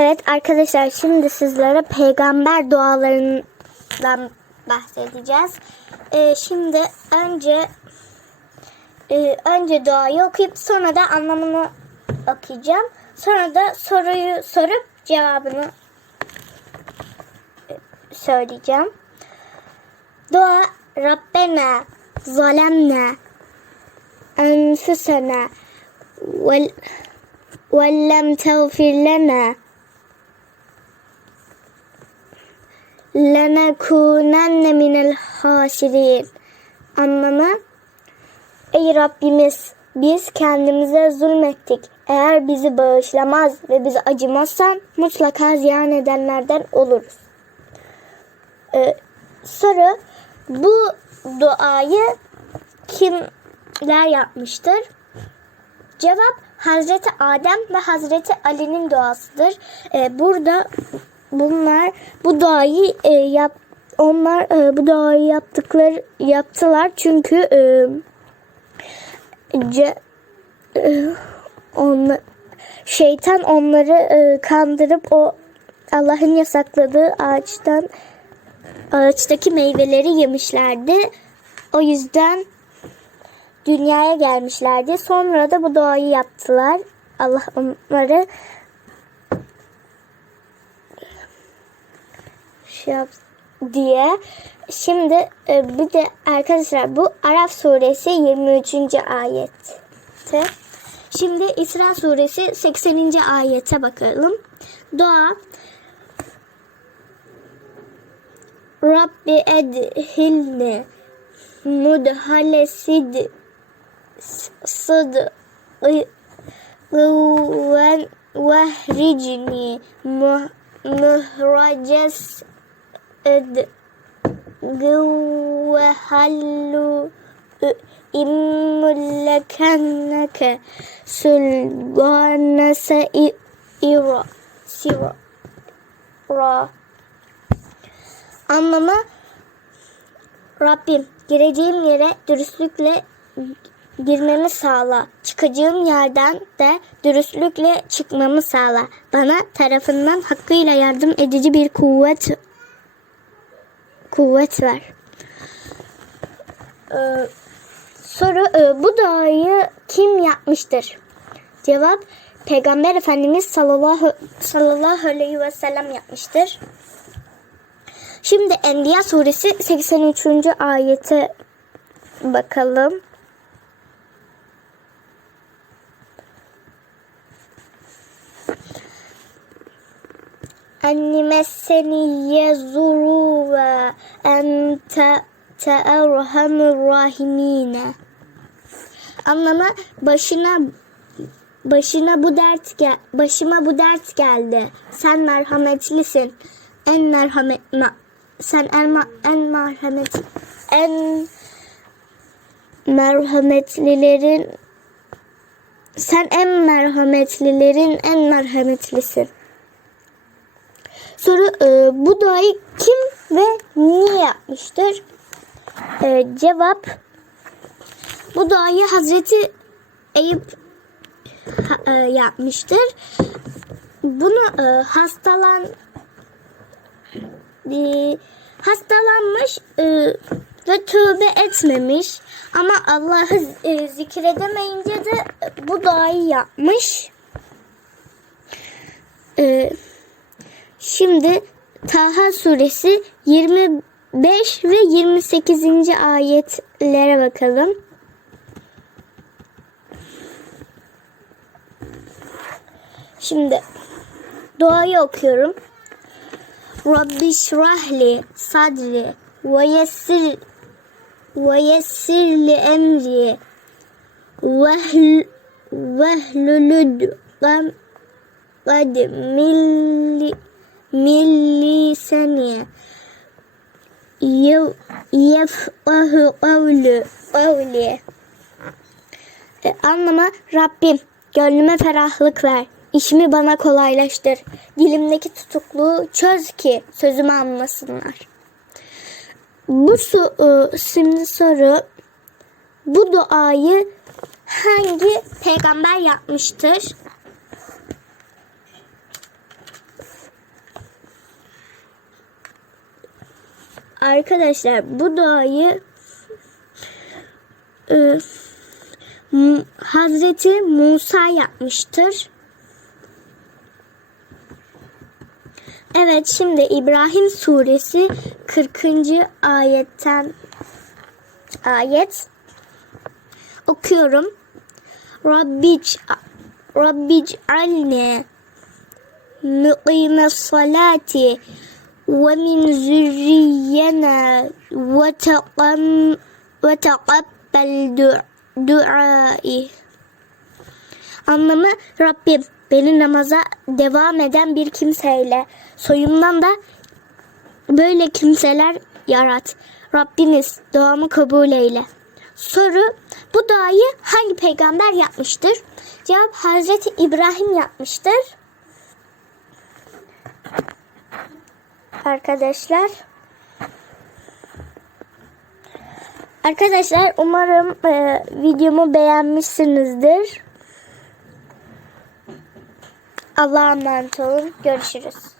Evet arkadaşlar şimdi sizlere peygamber dualarından bahsedeceğiz. Ee, şimdi önce e, önce duayı okuyup sonra da anlamını okuyacağım. Sonra da soruyu sorup cevabını söyleyeceğim. Dua Rabbena zalemne enfusena ve ve lem tevfir lena lenekunenne minel hasirin. Anlamı Ey Rabbimiz biz kendimize zulmettik. Eğer bizi bağışlamaz ve bize acımazsan mutlaka ziyan edenlerden oluruz. Ee, soru bu duayı kimler yapmıştır? Cevap Hazreti Adem ve Hazreti Ali'nin duasıdır. Ee, burada bunlar bu duayı e, yap onlar e, bu duayı yaptıkları yaptılar çünkü e, ce, e, onlar, şeytan onları e, kandırıp o Allah'ın yasakladığı ağaçtan ağaçtaki meyveleri yemişlerdi. O yüzden dünyaya gelmişlerdi. Sonra da bu duayı yaptılar. Allah onları şey yap diye. Şimdi e, bir de arkadaşlar bu Araf suresi 23. ayette. Şimdi İsra suresi 80. ayete bakalım. Doğa Rabbi edhilne mudhale sid sıd ve vehricni muhraces وهل إملكنك سلطان سئر سرا Anlamı Rabbim gireceğim yere dürüstlükle girmemi sağla. Çıkacağım yerden de dürüstlükle çıkmamı sağla. Bana tarafından hakkıyla yardım edici bir kuvvet kuvvet ver. Ee, soru e, bu duayı kim yapmıştır? Cevap Peygamber Efendimiz sallallahu, sallallahu aleyhi ve sellem yapmıştır. Şimdi Enbiya suresi 83. ayete bakalım. أن مسني الضر وأنت أرحم الراحمين Anlamı başına başına bu dert gel başıma bu dert geldi. Sen merhametlisin. En merhamet ma, sen en, ma, en merhamet en merhametlilerin sen en merhametlilerin en merhametlisin. Soru e, bu duayı kim ve niye yapmıştır? E, cevap bu duayı Hazreti Eyüp e, yapmıştır. Bunu e, hastalan e, hastalanmış e, ve tövbe etmemiş ama Allah'ı e, zikredemeyince de bu duayı yapmış. E, Şimdi Taha suresi 25 ve 28. ayetlere bakalım. Şimdi duayı okuyorum. Rabbi şrahli sadri ve yessir ve yessirli emri vehlülüd milli milli saniye yefqahu kavlu kavli e, anlama Rabbim gönlüme ferahlık ver. İşimi bana kolaylaştır. Dilimdeki tutukluğu çöz ki sözümü anlasınlar. Bu su, e, şimdi soru bu duayı hangi peygamber yapmıştır? Arkadaşlar bu duayı e, Hazreti Musa yapmıştır. Evet şimdi İbrahim suresi 40. ayetten ayet okuyorum. Rabbic Rabbic'alne muqime salati ve teqam ve teqabbel du- duai. Anlamı Rabbim beni namaza devam eden bir kimseyle soyumdan da böyle kimseler yarat. Rabbimiz duamı kabul eyle. Soru bu duayı hangi peygamber yapmıştır? Cevap Hazreti İbrahim yapmıştır. Arkadaşlar Arkadaşlar umarım e, videomu beğenmişsinizdir. Allah'a emanet olun. Görüşürüz.